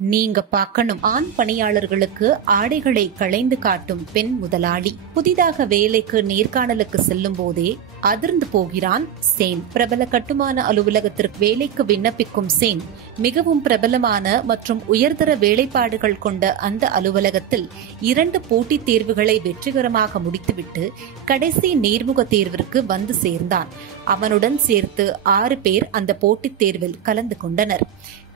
நீங்க பார்க்கணும். ஆண் பணியாளர்களுக்கு ஆடைகளை களைந்து காட்டும் பெண் முதலாளி. புதிதாக வேலைக்கு நேர்காணலுக்கு செல்லும் போதே அதிர்ந்து போகிறான் சேன். பிரபல கட்டுமான அலுவலகத்திற்கு வேலைக்கு விண்ணப்பிக்கும் சேன் மிகவும் பிரபலமான மற்றும் உயர்தர வேலைப்பாடுகள் கொண்ட அந்த அலுவலகத்தில் 2 போட்டித் தேர்வுகளை வெற்றிகரமாக முடித்துவிட்டு கடைசி நேர்முக தேர்விற்கு வந்து சேர்ந்தான். அவனுடன் சேர்த்து 6 பேர் அந்த போட்டித் தேர்வில் கலந்து கொண்டனர்.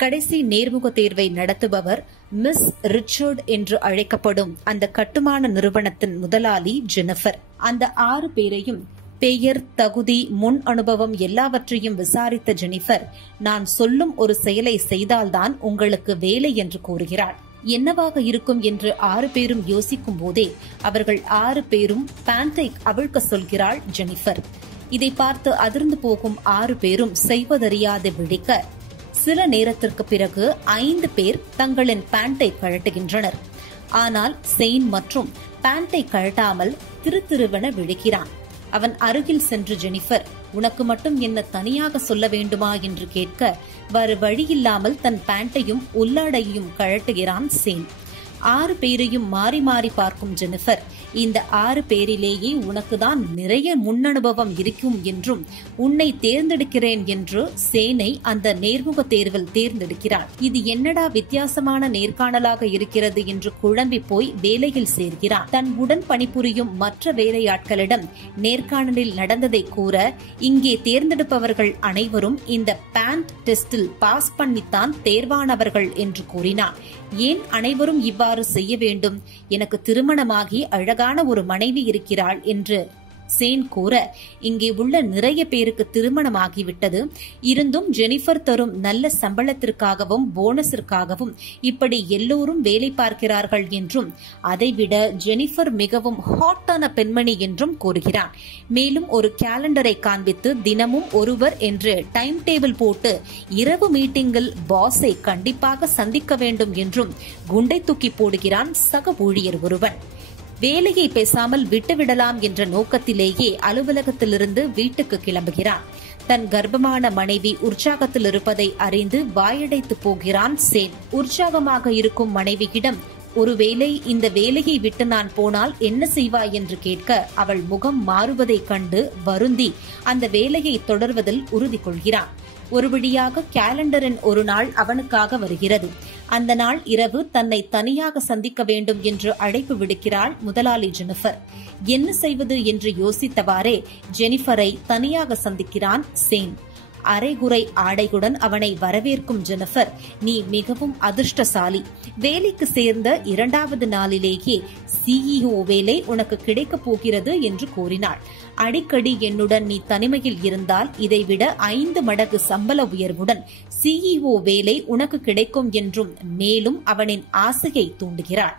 கடைசி நேர்முக தேர்வை நடத்துபவர் மிஸ் ரிச்சர்ட் என்று அழைக்கப்படும் அந்த கட்டுமான நிறுவனத்தின் முதலாளி ஜெனிஃபர். அந்த 6 பேரையும் பெயர், தகுதி, முன் அனுபவம் எல்லாவற்றையும் விசாரித்த ஜெனிஃபர், நான் சொல்லும் ஒரு செயலை செய்தால்தான் உங்களுக்கு வேலை என்று கூறுகிறாள். என்னவாக இருக்கும் என்று 6 பேரும் யோசிக்கும் போதே அவர்கள் 6 பேரும் பேண்டை அவிழ்க்க சொல்கிறாள் ஜெனிஃபர். இதை பார்த்து அதிர்ந்து போகும் 6 பேரும் செய்வதறியாது விழிக்க, சில நேரத்திற்கு பிறகு 5 பேர் தங்களின் பேண்டை கழட்டுகின்றனர். ஆனால் செயின் மற்றும் பேண்டை கழட்டாமல் திருவென விழிக்கிறான். அவன் அருகில் சென்று ஜெனிஃபர், உனக்கு மட்டும் என்ன தனியாக சொல்ல வேண்டுமா என்று கேட்க, வேறு வழியில்லாமல் தன் பேண்டையும் உள்ளாடையையும் கழட்டுகிறான் சேன். 6 பேரையும் மாறி மாறி பார்க்கும் ஜெனிஃபர், இந்த 6 பேரிலேயே உனக்குதான் நிறைய முன்னனுபவம் இருக்கும் என்றும் உன்னை தேர்ந்தெடுக்கிறேன் என்று சேனை அந்த நேர்முக தேர்வில் தேர்ந்தெடுக்கிறார். இது என்னடா வித்தியாசமான நேர்காணலாக இருக்கிறது என்று குழம்பி போய் வேலையில் சேர்கிறார். தன் உடன் பணிபுரியும் மற்ற வேலையாட்களிடம் நேர்காணலில் நடந்ததை கூற, இங்கே தேர்ந்தெடுப்பவர்கள் அனைவரும் இந்த பேண்ட் டெஸ்டில் பாஸ் பண்ணித்தான் தேர்வானவர்கள் என்று கூறினார். ஏன் அனைவரும் இவ்வாறு செய்ய வேண்டும்? எனக்கு திருமணமாகி அழகான ஒரு மனைவி இருக்கிறாள் என்று சேன் கூற, இங்கே உள்ள நிறைய பேருக்கு திருமணமாகிவிட்டது. இருந்தும் ஜெனிஃபர் தரும் நல்ல சம்பளத்திற்காகவும் போனஸிற்காகவும் இப்படி எல்லோரும் வேலை பார்க்கிறார்கள் என்றும், அதைவிட ஜெனிஃபர் மிகவும் ஹாட்டான பெண்மணி என்றும் கூறுகிறான். மேலும் ஒரு கேலண்டரை காண்பித்து தினமும் ஒருவர் என்று டைம் டேபிள் போட்டு இரவு மீட்டிங்கில் பாஸை கண்டிப்பாக சந்திக்க வேண்டும் என்றும் குண்டை தூக்கி போடுகிறான் சக ஊழியர் ஒருவன். வேலையை பேசாமல் விட்டுவிடலாம் என்ற நோக்கத்திலேயே அலுவலகத்திலிருந்து வீட்டுக்கு கிளம்புகிறான். தன் கர்ப்பமான மனைவி உற்சாகத்தில் இருப்பதை அறிந்து வாயடைத்து போகிறான் சேன். உற்சாகமாக இருக்கும் மனைவியிடம், ஒருவேளை இந்த வேலையை விட்டு நான் போனால் என்ன செய்வாய் என்று கேட்க, அவள் முகம் மாறுவதைக் கண்டு வருந்தி அந்த வேலையை தொடர்வதில் உறுதி கொள்கிறான். ஒரு வழியாக கேலண்டரின் ஒரு நாள் அவனுக்காக வருகிறது. அந்த நாள் இரவு தன்னை தனியாக சந்திக்க வேண்டும் என்று அழைப்பு விடுக்கிறாள் முதலாளி ஜெனிஃபர். என்ன செய்வது என்று யோசித்தவாறே ஜெனிஃபரை தனியாக சந்திக்கிறான் சேன். அரைகுறை ஆடையுடன் அவனை வரவேற்கும் ஜெனிஃபர், நீ மிகவும் அதிர்ஷ்டசாலி. வேலைக்கு சேர்ந்த 2வது நாளிலேயே CEO வேலை உனக்கு கிடைக்கப் போகிறது என்று கூறினாள். அடிக்கடி என்னுடன் நீ தனிமையில் இருந்தால் இதைவிட 5 மடங்கு சம்பள உயர்வுடன் CEO வேலை உனக்கு கிடைக்கும் என்றும் மேலும் அவனின் ஆசையை தூண்டுகிறாள்.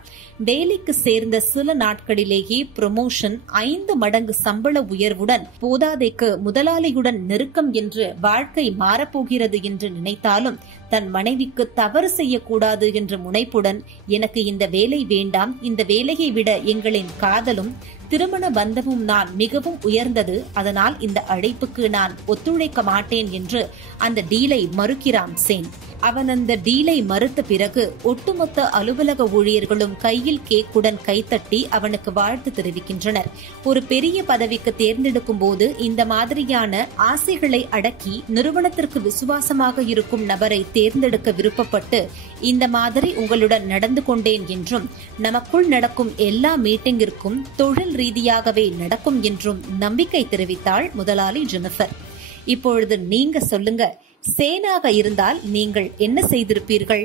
வேலைக்கு சேர்ந்த சில நாட்களிலேயே ப்ரமோஷன், 5 மடங்கு சம்பள உயர்வுடன் போதாதைக்கு முதலாளியுடன் நெருக்கம் என்று வாழ்க்கை மாறப்போகிறது என்று நினைத்தாலும் தன் மனைவிக்கு தவறு செய்யக்கூடாது என்ற முனைப்புடன், எனக்கு இந்த வேலை வேண்டாம், இந்த வேலையை விட எங்களின் காதலும் திருமண பந்தமும் நான் மிகவும் உயர்ந்தது, அதனால் இந்த அழைப்புக்கு நான் ஒத்துழைக்க மாட்டேன் என்று அந்த டீலை மறுக்கிறான் சேன். அவன் அந்த டீலை மறுத்த பிறகு ஒட்டுமொத்த அலுவலக ஊழியர்களும் கையில் கேக்குடன் கைத்தட்டி அவனுக்கு வாழ்த்து தெரிவிக்கின்றனர். ஒரு பெரிய பதவிக்கு தேர்ந்தெடுக்கும் போது இந்த மாதிரியான ஆசைகளை அடக்கி நிறுவனத்திற்கு விசுவாசமாக இருக்கும் நபரை தேர்ந்தெடுக்க விருப்பப்பட்டு இந்த மாதிரி உங்களுடன் நடந்து கொண்டேன் என்றும், நமக்குள் நடக்கும் எல்லா மீட்டிங்கிற்கும் தொழில் ரீதியாகவே நடக்கும் என்றும் நம்பிக்கை தெரிவித்தாள் முதலாளி ஜெனிஃபர். இப்பொழுது நீங்க சொல்லுங்க, சேனாக இருந்தால் நீங்கள் என்ன செய்திருப்பீர்கள்?